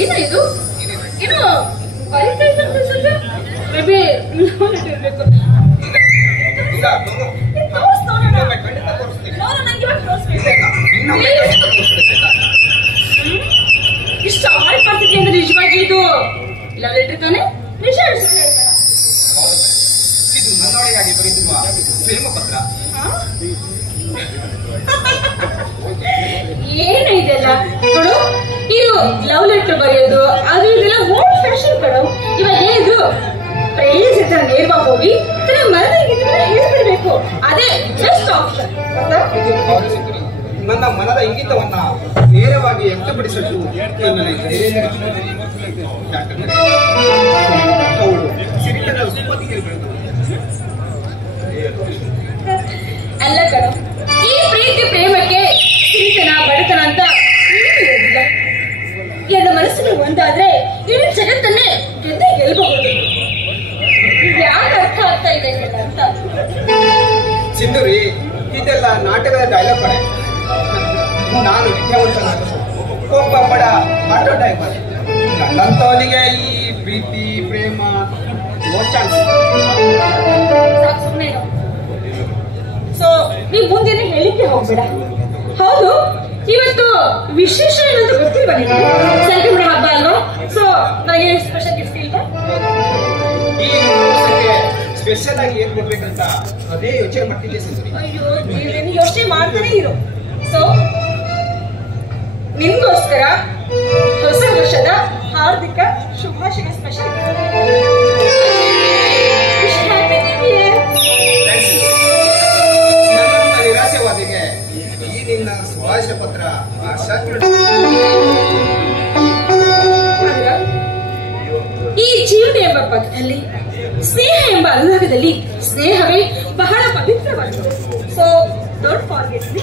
ಏನ ಇದು ಏನು ಬರೀತಾ ಇರ್ಬೇಕು ಮೇಬಿ ಇರ್ಬೇಕು. ಇಷ್ಟು ಅವಾಯ್ಡ್ ಮಾಡ್ತಿದ್ದೆ ಅಂದ್ರೆ ನಿಜವಾಗಿ ಇದು ಲವ್ ಲೆಟರ್ ತಾನೆ? ನಿಜ ಇದು ನನ್ನೊಳಗಾಗಿ ಬರೆದಿರುವ ಪ್ರೇಮ ಪತ್ರ. ಏನು ಇದೆಲ್ಲ ನೋಡು, ಇದು ಲವ್ ಲೆಟರ್ ಬರೆಯೋದು ಅದು ಇದೆಲ್ಲ ಓಲ್ಡ್ ಫ್ಯಾಷನ್ ಕಣೋ. ಇವಾಗ ಏನಿದು ಪ್ರೇಯಸ್ ಹತ್ರ ನೇರವಾಗಿ ಹೋಗಿ ತನ್ನ ಮನದಾಗಿದ್ರೆ ಹೇಳ್ಬಿಡ್ಬೇಕು. ಅದೇ ಬೆಸ್ಟ್ ಆಪ್ಷನ್. ನನ್ನ ಮನದ ಇಂಗಿತವನ್ನ ನೇರವಾಗಿ ವ್ಯಕ್ತಪಡಿಸಲು ನನ್ನಲ್ಲಿ ಧೈರ್ಯ ನೀಡುತ್ತದೆ. ಅವಳು ಸಿರಿತನ ಸುಮತಿಗೆ ಬೆಳೆದು ಅಲ್ಲ ಕಣ, ಈ ಪ್ರೀತಿ ಪ್ರೇಮಕ್ಕೆ ಸಿರಿತನ ಬಡತನ ಅಂತ ಏನೂ ಇರೋದಿಲ್ಲ. ಎಲ್ಲ ಮನಸ್ಸಿಗೆ ಒಂದಾದ್ರೆ ಇಡೀ ಜಗತ್ತನ್ನೇ ಗೆಲ್ಲಬಹುದು. ಯಾಕೆ ಅರ್ಥ ಆಗ್ತಾ ಇದೆ ಅಂತ ಸಿಂಧೂರಿ, ಇದೆಲ್ಲ ನಾಟಕದ ಡೈಲಾಗ್ ಕಡೆ. ನಾನು ವಿದ್ಯಾವಂತನಾದ ಒಬ್ಬ ಬಡ ಆಟೋ ಡ್ರೈವರ್. ನನ್ನಂತವನಿಗೆ ಈ ಪ್ರೀತಿ ಪ್ರೇಮ ಸೊ ನೀವು ಮುಂದೆನೆ ಹೇಳಿಕ್ಕೆ ಹೋಗ್ಬೇಡ. ಹೌದು, ಇವತ್ತು ವಿಶೇಷ ಏನಂತ ಗೊತ್ತಿಲ್ವಾ ನಿಮಗೆ? ಸಂಕ್ರಮಣ ಹಬ್ಬ ಅಲ್ವಾ? ಸೊ ನನಗೆ ಸ್ಪೆಷಲ್ ಗಿಫ್ಟ್ ಇಲ್ವಾ? ಈ ಸ್ಪೆಷಲ್ ಆಗಿ ಏನ್ ಕೊಡ್ಬೇಕಂತ ಅದೇ ಯೋಚನೆ ಮಾಡ್ತಿದ್ದೆ ಸಿಂಧೂರಿ. ಅಯ್ಯೋ, ನೀವೇನು ಯೋಚನೆ ಮಾಡ್ತಾನೆ ಇರು. ಸೊ ನಿಮ್ಗೋಸ್ಕರ ಹೊಸ ವರ್ಷದ ಹಾರ್ದಿಕ ಶುಭಾಶಯ ಸ್ಪೆಷಲ್. ನನ್ನ ನಿರಾಶೆವಾದಿಗೆ ಈ ನಿನ್ನ ಸುಭಾಷ ಪತ್ರ ಈ ಜೀವನ ಎಂಬ ಪಥದಲ್ಲಿ, ಸ್ನೇಹ ಎಂಬ ಅನುರಾಗದಲ್ಲಿ ಸ್ನೇಹವೇ ಬಹಳ ಪವಿತ್ರವಾಗಿದೆ. So don't forget me.